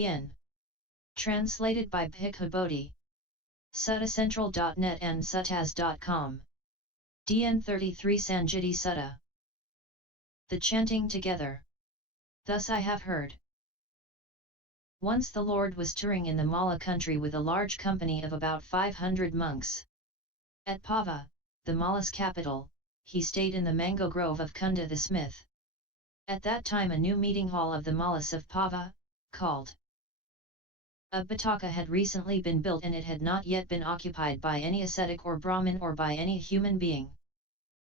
In. Translated by Bhikkhu Bodhi. Suttacentral.net and suttas.com. DN 33 Sanjiti Sutta. The chanting together. Thus I have heard. Once the Lord was touring in the Mala country with a large company of about 500 monks. At Pava, the Mala's capital, he stayed in the mango grove of Kunda the smith. At that time a new meeting hall of the Malas of Pava, called Aharatthitika, had recently been built, and it had not yet been occupied by any ascetic or Brahmin or by any human being.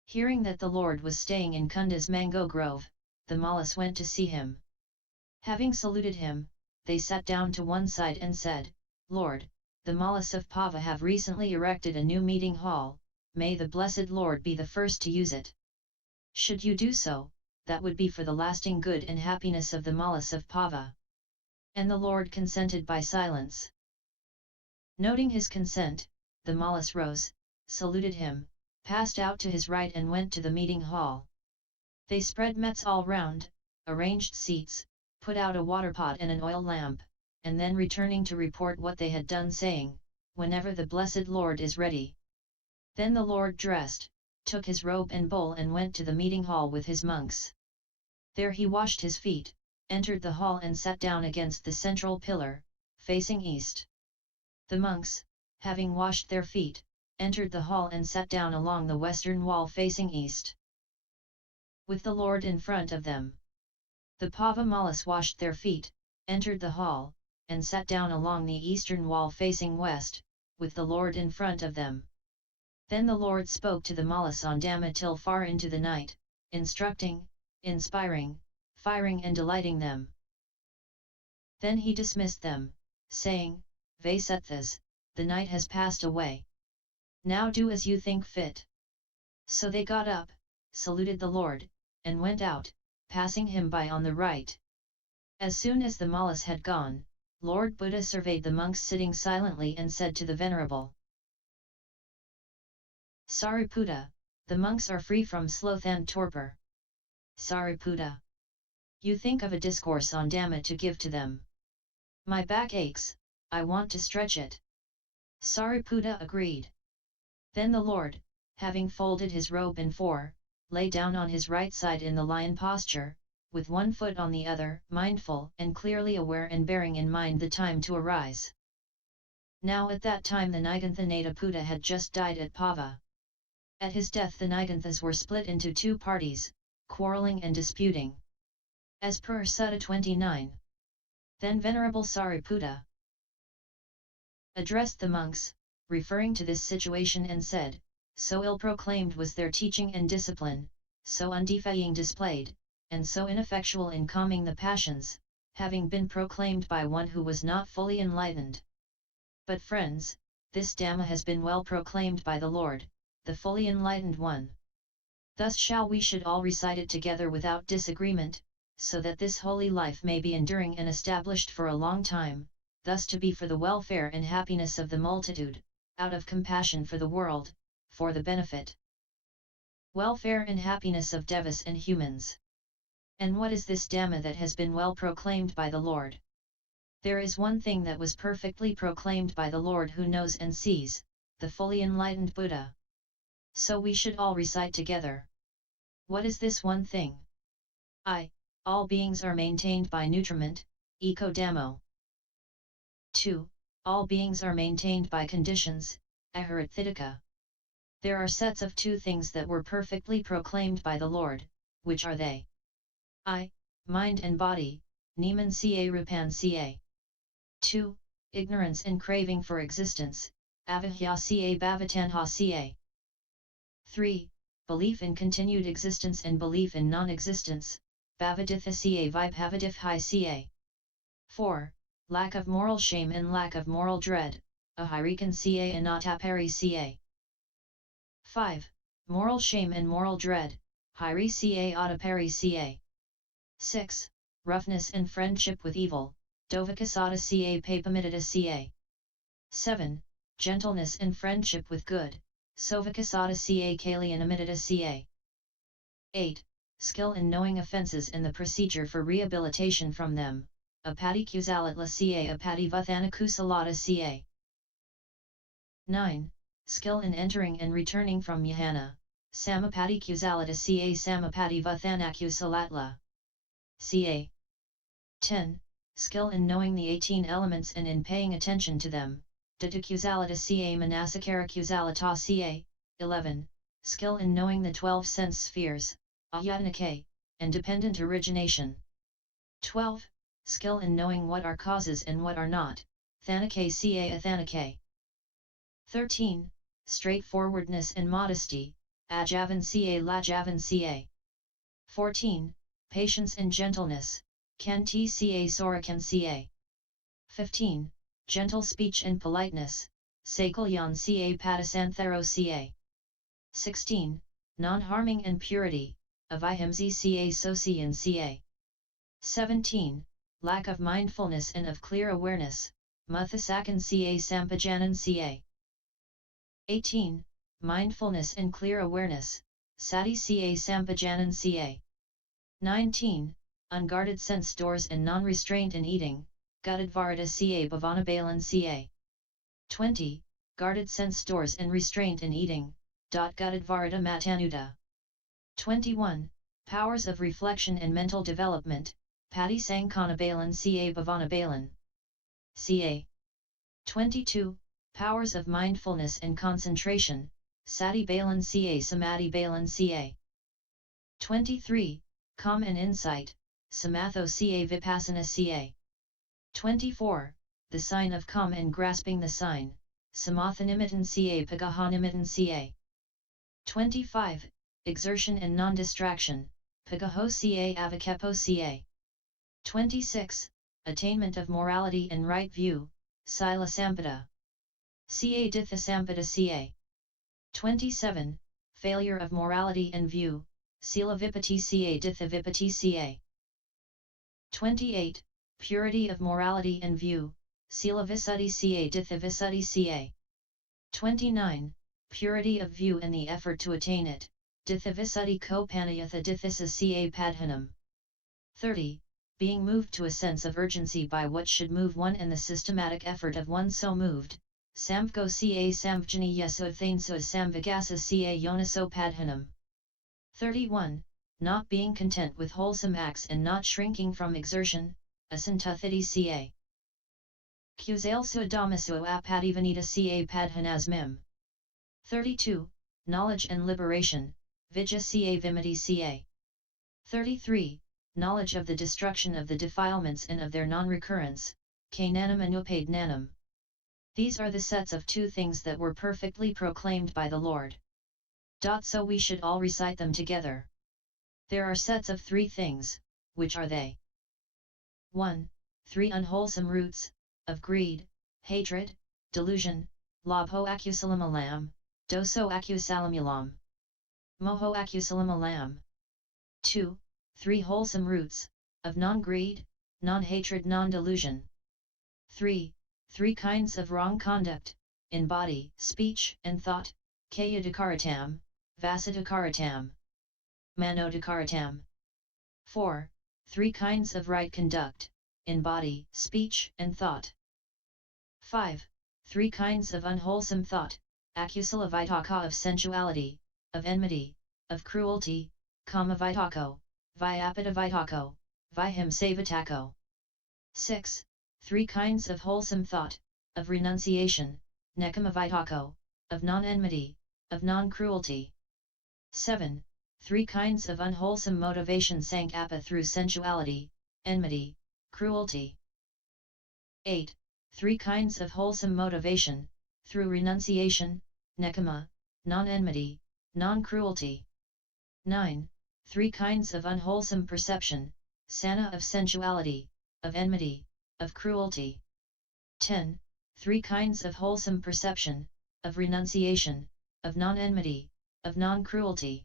Hearing that the Lord was staying in Kunda's mango grove, the Malas went to see him. Having saluted him, they sat down to one side and said, "Lord, the Malas of Pava have recently erected a new meeting hall, may the Blessed Lord be the first to use it. Should you do so, that would be for the lasting good and happiness of the Malas of Pava." And the Lord consented by silence. Noting his consent, the Malas rose, saluted him, passed out to his right and went to the meeting hall. They spread mats all round, arranged seats, put out a water pot and an oil lamp, and then returning to report what they had done, saying, "Whenever the Blessed Lord is ready." Then the Lord dressed, took his robe and bowl and went to the meeting hall with his monks. There he washed his feet, entered the hall and sat down against the central pillar, facing east. The monks, having washed their feet, entered the hall and sat down along the western wall facing east, with the Lord in front of them. The Pava Malas washed their feet, entered the hall, and sat down along the eastern wall facing west, with the Lord in front of them. Then the Lord spoke to the Malas on Dhamma till far into the night, instructing, inspiring, firing and delighting them. Then he dismissed them, saying, "Vasetthas, the night has passed away. Now do as you think fit." So they got up, saluted the Lord, and went out, passing him by on the right. As soon as the Malas had gone, Lord Buddha surveyed the monks sitting silently and said to the Venerable Sariputta, "The monks are free from sloth and torpor." Sariputta, "You think of a discourse on Dhamma to give to them. My back aches, I want to stretch it." Sariputta agreed. Then the Lord, having folded his robe in four, lay down on his right side in the lion posture, with one foot on the other, mindful and clearly aware and bearing in mind the time to arise. Now at that time the Nigantha Buddha had just died at Pava. At his death the Niganthas were split into two parties, quarreling and disputing. As per Sutta 29. Then Venerable Sariputta addressed the monks, referring to this situation, and said, "So ill-proclaimed was their teaching and discipline, so undefying displayed, and so ineffectual in calming the passions, having been proclaimed by one who was not fully enlightened. But friends, this Dhamma has been well proclaimed by the Lord, the fully enlightened one. Thus we should all recite it together without disagreement, so that this holy life may be enduring and established for a long time, thus to be for the welfare and happiness of the multitude, out of compassion for the world, for the benefit, welfare and happiness of devas and humans." And what is this Dhamma that has been well proclaimed by the Lord? There is one thing that was perfectly proclaimed by the Lord who knows and sees, the fully enlightened Buddha. So we should all recite together. What is this one thing? All beings are maintained by nutriment, dhammo. 2. All beings are maintained by conditions, aharatthitika. There are sets of two things that were perfectly proclaimed by the Lord, which are they? Mind and body, niman ca rupan ca. 2. Ignorance and craving for existence, avijja ca bhavatanha ca. 3. Belief in continued existence and belief in non-existence, bhava-ditthi ca vibhava-diffhi ca. 4. Lack of moral shame and lack of moral dread, ahirikan ca anottappari ca. 5. Moral shame and moral dread, hiri ca ottappari ca. 6. Roughness and friendship with evil, dovacassata ca papamittata ca. 7. Gentleness and friendship with good, sovacassata ca kalyanamittata ca. 8. Skill in knowing offences and the procedure for rehabilitation from them, apatikusalatla ca apativathanakusalata ca. 9. Skill in entering and returning from Jhana, samapatikusalata ca samapativathanakusalatla. Ca. 10. Skill in knowing the 18 elements and in paying attention to them, Ditakusalata ca manasakarakusalata ca. 11. Skill in knowing the 12 sense spheres, Digha and dependent origination. 12. Skill in knowing what are causes and what are not, Thanake ca athanake. 13. Straightforwardness and modesty, Ajavan ca lajavan ca. 14. Patience and gentleness, Kanti ca sorakan ca. 15. Gentle speech and politeness, Sakalyan ca padasantharo ca. 16. Non-harming and purity, Avihimsi ca sosiyan ca. 17. Lack of mindfulness and of clear awareness, Muthasakan ca sampajanan ca. 18. Mindfulness and clear awareness, Sati ca sampajanan ca. 19. Unguarded sense doors and non-restraint in eating, Guttadvarata ca bhavanabalan ca. 20. Guarded sense doors and restraint in eating, Guttadvarata matanuta. 21. Powers of reflection and mental development, Pati Sankanabalan ca bhavanabalan. Ca. 22. Powers of mindfulness and concentration, Sati balan ca samadhi balan ca. 23. Calm and insight, Samatho ca vipassana ca. 24. The sign of calm and grasping the sign, Samathanimitan ca pagahanimitan ca. 25. Exertion and non-distraction, Pagaho ca avikepo ca. 26. Attainment of morality and right view, Sila Sampada. Ca Ditha Sampada ca. 27. Failure of morality and view, Sila Vipati ca Ditha Vipati ca. 28. Purity of morality and view, Sila Visuddhi ca Ditha Visuddhi ca. 29. Purity of view and the effort to attain it, Ditha Visuddhi ko panayatha dithisa ca padhanam. 30. Being moved to a sense of urgency by what should move one and the systematic effort of one so moved, Samvko ca samvjani yasothainso samvigasa ca yonaso padhanam. 31. Not being content with wholesome acts and not shrinking from exertion, asantuthiti ca. Kusalsu dhammasu apadivanita ca padhanasmim. 32. Knowledge and liberation, vijja ca vimati ca. 33. Knowledge of the destruction of the defilements and of their non-recurrence, kainanam anupadnanam. These are the sets of two things that were perfectly proclaimed by the Lord. So we should all recite them together. There are sets of three things, which are they? 1. 3 unwholesome roots, of greed, hatred, delusion, labho acusalamalam, doso acusalamalam, moho acusalamalam. 2. 3 wholesome roots, of non-greed, non-hatred, non-delusion. 3. 3 kinds of wrong conduct, in body, speech, and thought, kayadakaratam, vasadakaratam, manodakaratam. 4. 3 kinds of right conduct, in body, speech, and thought. 5. 3 kinds of unwholesome thought, akusala of sensuality, of enmity, of cruelty, kama-vitako, vyapada-vitako, vihimsa-vitako. 6. 3 kinds of wholesome thought, of renunciation, nekama-vitako, of non-enmity, of non-cruelty. 7. 3 kinds of unwholesome motivation sankappa through sensuality, enmity, cruelty. 8. 3 kinds of wholesome motivation, through renunciation, nekama, non-enmity, non-cruelty. 9. 3 kinds of unwholesome perception, sana of sensuality, of enmity, of cruelty. 10. 3 kinds of wholesome perception, of renunciation, of non-enmity, of non-cruelty.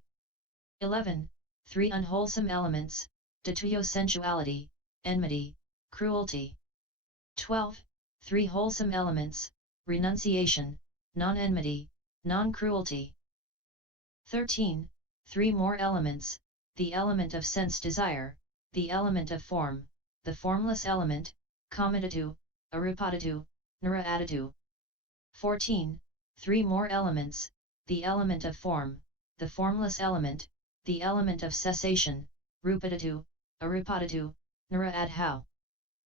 11. 3 unwholesome elements, datuyo sensuality, enmity, cruelty. 12. 3 wholesome elements, renunciation, non-enmity, non-cruelty. 13. 3 more elements, the element of sense desire, the element of form, the formless element, kamattatu, arupadatu, naraadatu. 14. 3 more elements, the element of form, the formless element, the element of cessation, rupadatu, arupadatu, naraadhau.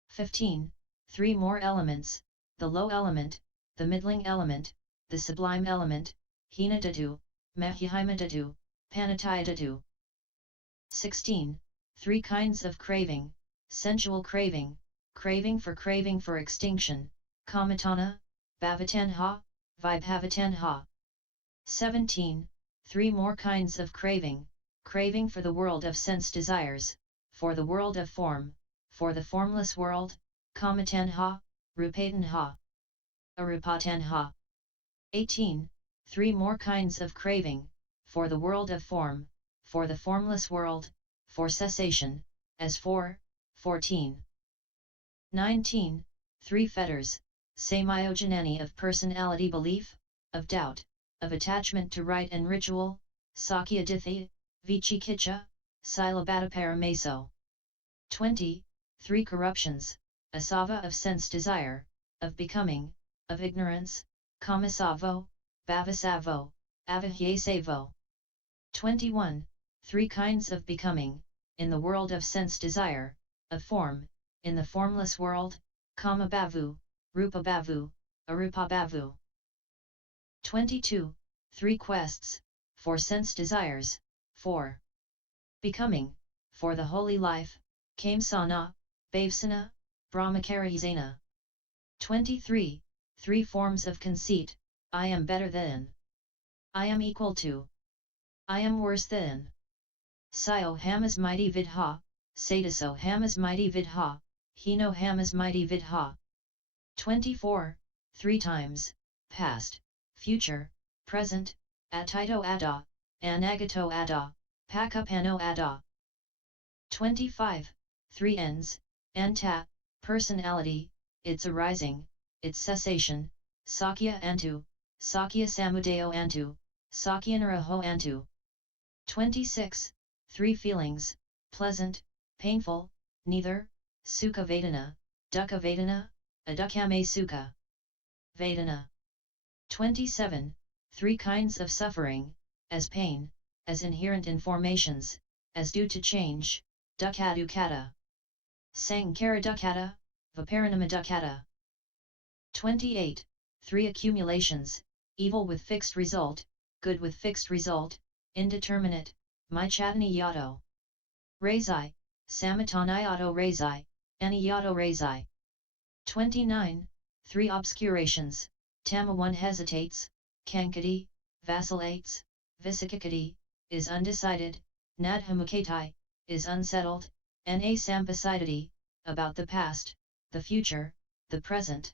15. 3 more elements, the low element, the middling element, the sublime element, hinatatu, mahihimatatu, panatayatatu. 16. 3 kinds of craving, sensual craving, craving for extinction, kamatanha, bhavatanha, vibhava-tanha. 17. 3 more kinds of craving, craving for the world of sense desires, for the world of form, for the formless world, kamatanha, rupatanha, arupatanha. 18. 3 more kinds of craving, for the world of form, for the formless world, for cessation, as for 14. 19. 3 fetters, samyojanani of personality belief, of doubt, of attachment to rite and ritual, sakya-ditthi, vicikiccha, silabhataparamaso. 20. 3 corruptions, asava of sense desire, of becoming, of ignorance, kamasavo, bhavasavo, avihyasavo. 21. 3 kinds of becoming, in the world of sense desire, of form, in the formless world, kamabhavu, rupabhavu, arupabhavu. 22. 3 quests, for sense desires, for becoming, for the holy life, kamsana, bhavasana, brahmacharijana. 23. 3 forms of conceit, I am better than, I am equal to, I am worse than. Sayo hamas mighty vidha, sataso hamas mighty vidha, hino hamas mighty vidha. 24. 3 times, past, future, present, atito ada, anagato ada, pakapano ada. 25. 3 ends, anta, personality, its arising, its cessation, sakya antu, sakya samudayo antu, sakya naraho antu. 26. 3 feelings, pleasant, painful, neither, sukha vedana, dukkha vedana, adukkame sukha vedana. 27. 3 kinds of suffering, as pain, as inherent in formations, as due to change, dukkha dukkata, sankhara dukkata, viparinama dukkata. 28. 3 accumulations, evil with fixed result, good with fixed result, indeterminate, michatani yato. Razai, samatani yato razai, ani yato razai. 29. 3 obscurations, tama 1 hesitates, kankati, vacillates, visikakati, is undecided, nadhamukatai, is unsettled, na sampasidati, about the past, the future, the present.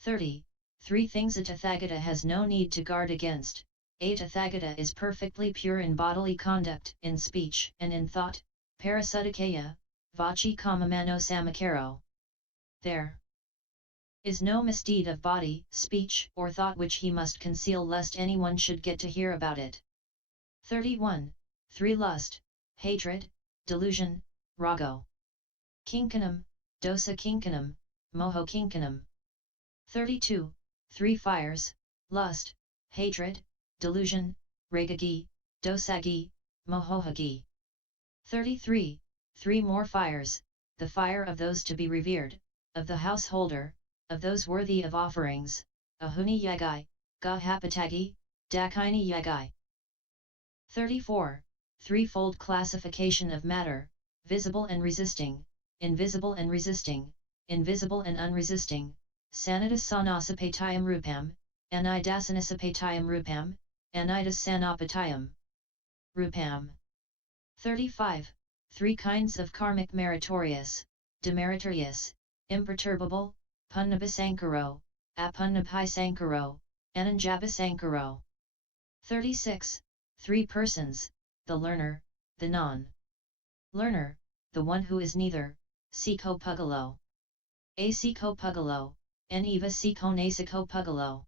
30. 3 things a Tathagata has no need to guard against. A Tathagata is perfectly pure in bodily conduct, in speech and in thought, parasuddhikaya, vachi kamamano samakaro. There is no misdeed of body, speech or thought which he must conceal lest anyone should get to hear about it. 31. 3 lust, hatred, delusion, rago. Kinkanam, dosa kinkanam, moho kinkanam. 32. 3 fires, lust, hatred, delusion, ragagi, dosagi, mohohagi. 33. 3 more fires, the fire of those to be revered, of the householder, of those worthy of offerings, ahuni yagai, gahapatagi, dakini yagai. 34. 3-fold classification of matter, visible and resisting, invisible and resisting, invisible and unresisting, sanadasanasapatayam rupam, anidasanasapatayam rupam, anidasanapatayam rupam. 35. 3 kinds of karmic meritorious, demeritorious, imperturbable, punnabasankaro, apunnabhisankaro, ananjabasankaro. 36. 3 persons, the learner, the non-learner, the one who is neither, siko pugalo, asiko pugalo, eva siko nasiko pugalo.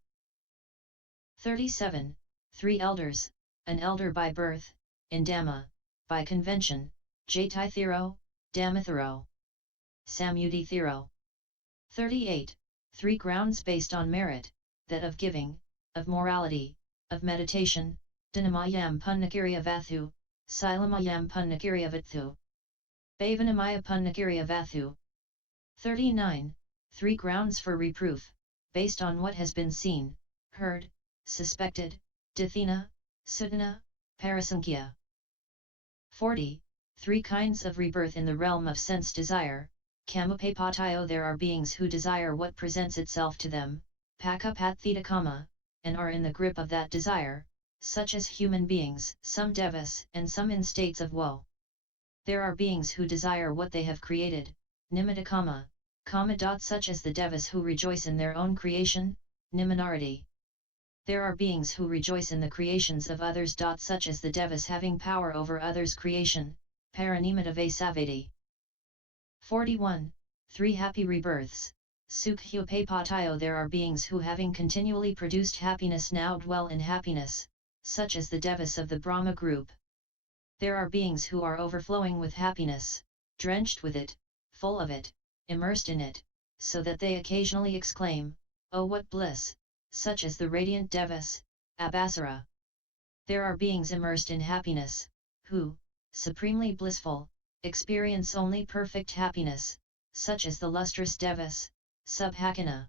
37. 3 elders, an elder by birth, in Dhamma, by convention, Jataithiro, Dhammathiro. Samyuti Thero. 38. 3 grounds based on merit, that of giving, of morality, of meditation, Dhanamayam Punnakirya Vathu, Silamayam Punnakirya Vathu. Bhavanamaya Punnakirya Vathu. 39. 3 grounds for reproof, based on what has been seen, heard, suspected, Dithina, Sudana, Parasankhya. 40. 3 kinds of rebirth in the realm of sense desire, Kamapapatayo. There are beings who desire what presents itself to them, Pakapatthita, and are in the grip of that desire, such as human beings, some devas, and some in states of woe. There are beings who desire what they have created, Nimitta Kama, such as the devas who rejoice in their own creation, Nimanarati. There are beings who rejoice in the creations of others. Such as the devas having power over others' creation, Paranimitta Vasavati. 41. 3 happy rebirths, Sukhyopapatayo. There are beings who, having continually produced happiness, now dwell in happiness, such as the devas of the Brahma group. There are beings who are overflowing with happiness, drenched with it, full of it, immersed in it, so that they occasionally exclaim, "Oh, what bliss!" such as the radiant devas, Abhasara. There are beings immersed in happiness, who, supremely blissful, experience only perfect happiness, such as the lustrous devas, Subhakana.